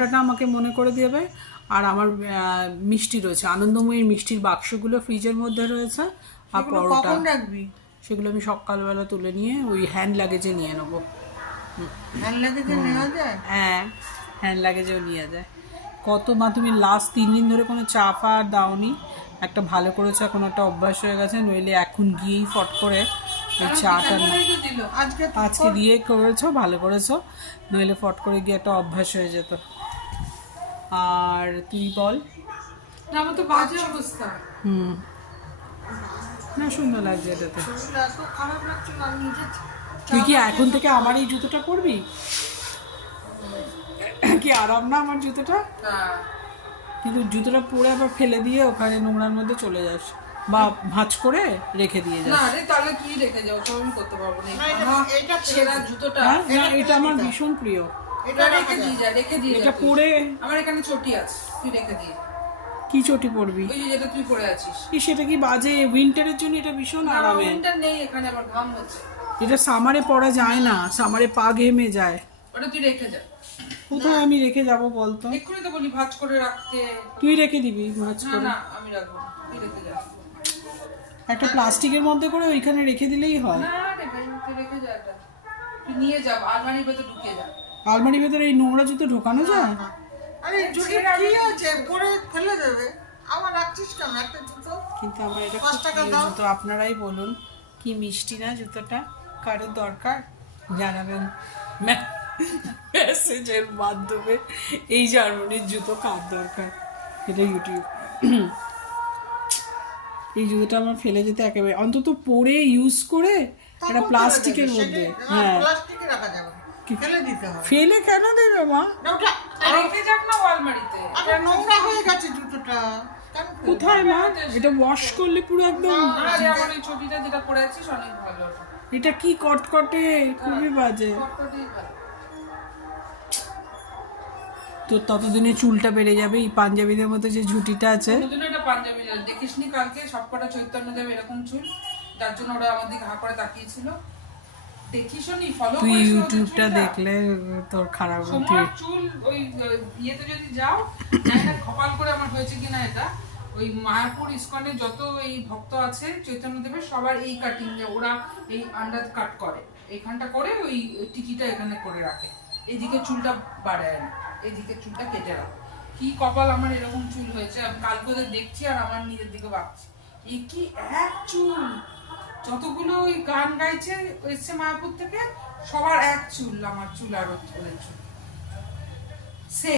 পরোটাটা আমাকে মনে করে দেবে। আর আমার মিষ্টি রয়েছে, আনন্দময়ীর মিষ্টির বাক্সগুলো ফ্রিজের মধ্যে রয়েছে। আর পরোটা সেগুলো আমি সকালবেলা তুলে নিয়ে ওই হ্যান্ড লাগেজে নিয়ে নেবো। হ্যান্ড লাগেজে নেওয়া যায়? হ্যাঁ, হ্যান্ড লাগেজেও নিয়ে যায়। কত মা, তুমি লাস্ট 3 দিন ধরে কোনো চা ফা আর দাওনি। একটা ভালো করেছো, এখন একটা অভ্যাস হয়ে গেছে, নইলে এখন গিয়েই ফট করে ওই চাটা আজকে দিয়ে করেছো, ভালো করেছো, নইলে ফট করে গিয়ে একটা অভ্যাস হয়ে যেত। আর তুই বল। আমার তো বাজে অবস্থা। না, সুন্দর লাগছে এটাতে। এত খারাপ লাগছে না, নিজে তুই কি এখন থেকে আমার এই জুতোটা পরবি? কি আরাম না আমার জুতোটা? কিন্তু জুতোটা পরে আবার ফেলে দিয়ে ওখানে নোংরার মধ্যে চলে যাস, বা ভাঁজ করে রেখে দিয়ে যাস। না রে, তাহলে তুই রেখে যাও, সব আমি করতে পারবো না। এটা ছেঁড়া জুতোটা, না, এটা আমার ভীষণ প্রিয়। এটা রেখে দিয়ে যা, রেখে দিয়ে এটা পরে আমার এখানে চটি আছে, তুই রেখে দিয়ে। কি চটি পরবি? ওই যেটা তুই পরে আছিস। কি সেটা কি বাজে? উইন্টারের জন্য এটা ভীষণ আরামে। উইন্টার নেই এখানে, আমার ঘাম হচ্ছে। এটা সামারে পরা যায় না, সামারে পা ঘেমে যায়। ওটা তুই রেখে যা। কোথায় আমি রেখে যাব বলতো? এক্ষুনি তো বলি ভাঁজ করে রাখতে। তুই রেখে দিবি ভাঁজ না করে? না, আমি রাখবো না, তুই রেখে যা। একটা প্লাস্টিকের মধ্যে করে ওইখানে রেখে দিলেই হয়। না রে ভাই, তুই রেখে যা, এটা তুই নিয়ে যা, আলমারির ভেতর ঢুকিয়ে যা। আলমারির ভেতরে এই নোংরা জুতো ঢোকানো যায়? আরে জুতো কি আছে, পরে ফেলে দেবে, আবার রাখছিস কেন একটা জুতো? কিন্তু আমার এটা 5 টাকা দাও। জুতো, আপনারাই বলুন কি মিষ্টি না জুতোটা। কারোর দরকার জানাবেন মেসেজের মাধ্যমে, এই জার্মানির জুতো কার দরকার, এটা ইউটিউব। এই জুতোটা আমার ফেলে যেতে একেবারে, অন্তত পরে ইউজ করে একটা প্লাস্টিকের মধ্যে। হ্যাঁ, প্লাস্টিকে রাখা যাবে, ফেলে দিতে হবে। ফেলে কেন দেবে মা? রেখে যাক না আলমারিতে, এটা নোংরা হয়ে গেছে জুতোটা। কোথায় মা? এটা ওয়াশ করলে পুরো একদম। আরে আমার এই ছবিটা যেটা পরে আছিস অনেক ভালো। এটা কি কটকটে, খুবই বাজে। ফটোটাই ভালো। তোর ততদিনে চুলটা বেড়ে যাবে, এই পাঞ্জাবিদের মধ্যে যে ঝুটিটা আছে। কোনদিন এটা পাঞ্জাবি দেখিসনি? কালকে সবকটা চৈতন্য দেবে এরকম চুল, যার জন্য ওরা আমার দিকে হা করে তাকিয়েছিল। দেখিসনি? ফলো তুই করিস ইউটিউবটা দেখলে তোর খারাপ হচ্ছে। চুল ওই ইয়েতে যদি যাও, এটা কপাল করে আমার হয়েছে কিনা, এটা ওই মায়াপুর ইসকনে যত এই ভক্ত আছে চৈতন্য দেবের, সবার এই কাটিং, ওরা এই আন্ডার কাট করে, এইখানটা করে ওই টিকিটা এখানে করে রাখে, এইদিকে চুলটা বাড়ায় না, এইদিকে চুলটা কেটে রাখে। কি কপাল আমার এরকম চুল হয়েছে, আমি কালকে ওদের দেখছি আর আমার নিজের দিকে ভাবছি, এই কি এক চুল। যতগুলো ওই গান গাইছে এসছে মায়াপুর থেকে, সবার এক চুল, আমার চুল আর ওর চুল।